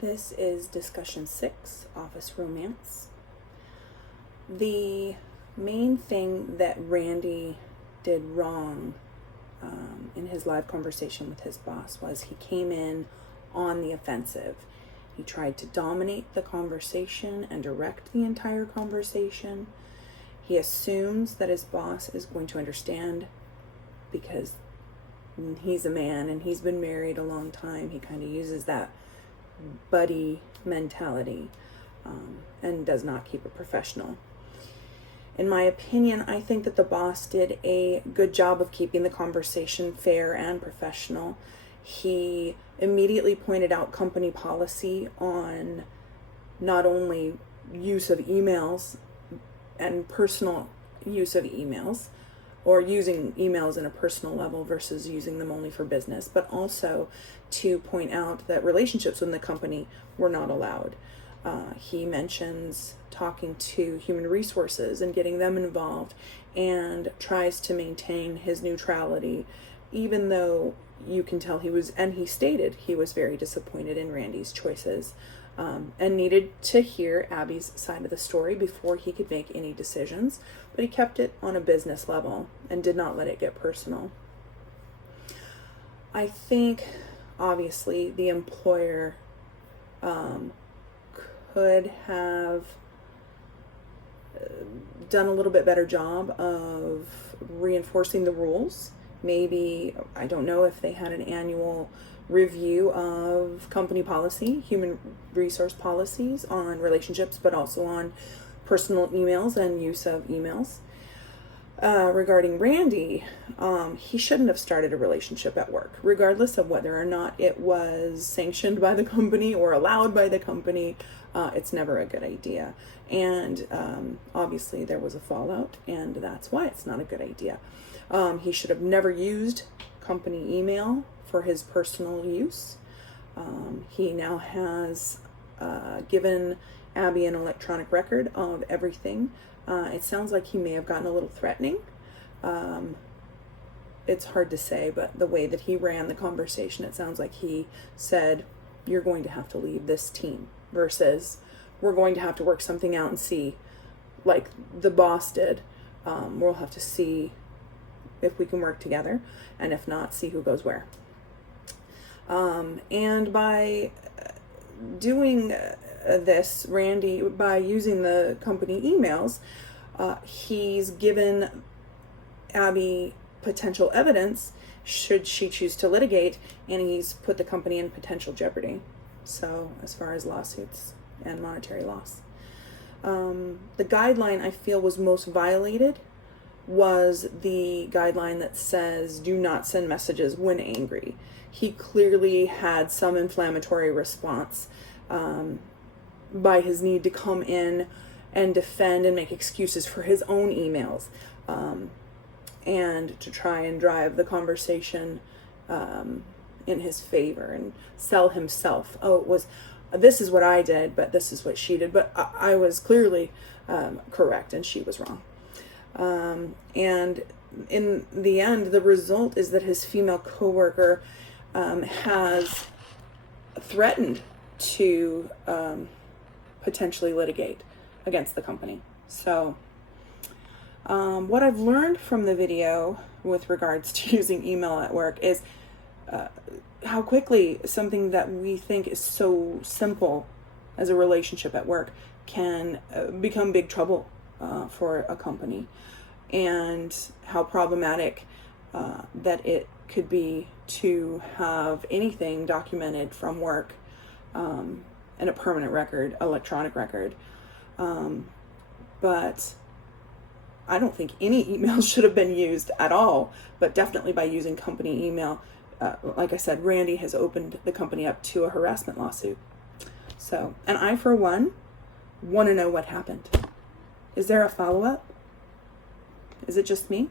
This is discussion 6, office romance. The main thing that Randy did wrong in his live conversation with his boss was he came in on the offensive. He tried to dominate the conversation and direct the entire conversation. He assumes that his boss is going to understand because he's a man and he's been married a long time. He kind of uses that buddy mentality and does not keep it professional. In my opinion, I think that the boss did a good job of keeping the conversation fair and professional. He immediately pointed out company policy on not only use of emails and personal use of emails, or using emails in a personal level versus using them only for business, but also to point out that relationships within the company were not allowed. He mentions talking to human resources and getting them involved, and tries to maintain his neutrality, even though you can tell he stated he was very disappointed in Randy's choices, and needed to hear Abby's side of the story before he could make any decisions, but he kept it on a business level and did not let it get personal. I think, obviously, the employer could have done a little bit better job of reinforcing the rules. Maybe, I don't know if they had an annual review of company policy, human resource policies on relationships, but also on personal emails and use of emails. Regarding Randy, he shouldn't have started a relationship at work, regardless of whether or not it was sanctioned by the company or allowed by the company. It's never a good idea. And obviously there was a fallout, and that's why it's not a good idea. He should have never used company email for his personal use. He now has given Abby an electronic record of everything. It sounds like he may have gotten a little threatening. It's hard to say, but the way that he ran the conversation, it sounds like he said, "You're going to have to leave this team," versus, "We're going to have to work something out and see," like the boss did. We'll have to see if we can work together, and if not, see who goes where. And by doing this, Randy, by using the company emails, he's given Abby potential evidence should she choose to litigate, and he's put the company in potential jeopardy. So as far as lawsuits and monetary loss. The guideline I feel was most violated was the guideline that says do not send messages when angry. He clearly had some inflammatory response by his need to come in and defend and make excuses for his own emails, and to try and drive the conversation in his favor and sell himself. This is what I did, but this is what she did. But I was clearly correct and she was wrong. And in the end, the result is that his female coworker has threatened to potentially litigate against the company. So what I've learned from the video with regards to using email at work is how quickly something that we think is so simple as a relationship at work can become big trouble for a company, and how problematic that it could be to have anything documented from work in a permanent record, electronic record. But I don't think any email should have been used at all, but definitely by using company email. Like I said, Randy has opened the company up to a harassment lawsuit. So, and I, for one, want to know what happened. Is there a follow-up? Is it just me?